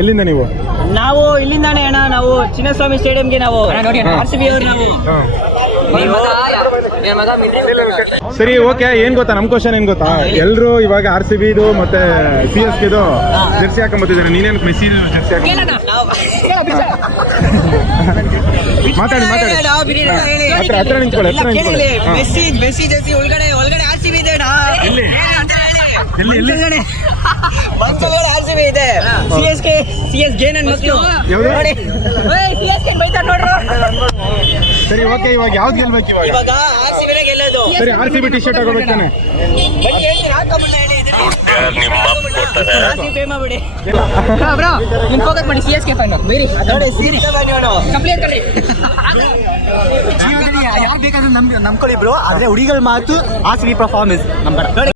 ಎಲ್ಲಿಂದ ನೀವು? ನಾವು ಇಲ್ಲಿಂದಾನೆ ಅಣ್ಣ. ನಾವು ಚಿನ್ನಸ್ವಾಮಿ ಸ್ಟೇಡಿಯಂಗೆ ನಾವು RCB ಅವರು ನಾವು. ಸರಿ, ಓಕೆ. ಏನ್ ಗೊತ್ತಾ, ನಮ್ ಕ್ವಶನ್ ಏನ್ ಗೊತ್ತಾ, ಎಲ್ರು ಇವಾಗ RCB ಇದು ಮತ್ತೆ CSK ಇದು ಜರ್ಸಿ ಹಾಕೊಂಬತ್ತಿದ್ದಾರೆ. ನೀನೇನ್ ಮೆಸ್ಸಿ ಜರ್ಸಿ ಮಾತಾಡಿ ಹತ್ರ ನಿಂತ್ಕೊಳ್ಳಿ. ಮೆಸ್ಸಿ ಜರ್ಸಿ ಒಳಗಡೆ RCB ಇದೆ ಅಣ್ಣ. ಎಲ್ಲಿ RCB ಇದೆ. CSK ನನ್ ಮಕ್ಕಳು ನೋಡಿ. CSK ಬೈತಾರೆ ನೋಡ್ರು. ಸರಿ, ಓಕೆ. ಇವಾಗ ಯಾವ್ದು ಗೆಲ್ಬೇಕು? ಇವಾಗ RCB ನೇ ಗೆಲ್ಲೋದು. ಸರಿ, RCB ಟಿ ಶರ್ಟ್ ಹಾಕೋಬೇಕಾನೆ. ಬನ್ನಿ ಹೇಳ್ತೀನಿ, ಹಾಕೊಂಬಿಡ್ಲ ಹೇಳಿ. RCB ಮಾಡ್ಬಿಡಿ ಬ್ರೋ. ನಿನ್ ಫೋಕಸ್ ಮಾಡಿ CSK ಫೈನ್ ಬೇರೆ ನೋಡಿ. ಸೀರಿಯಸ್ ಬನ್ನಿ ಅವನು ಕಂಪ್ಲೀಟ್ ಕಲಿ. ಜೀವನದಲ್ಲಿ ಯಾರು ಬೇಕಾದ್ರೂ ನಂಬ್ಕೊಳ್ಳಿ ಬ್ರೋ. ಆದ್ರೆ ಹುಡುಗಿಗಳ ಮಾತು RCB ಪರ್ಫಾರ್ಮೆನ್ಸ್ ನಂಬರ್.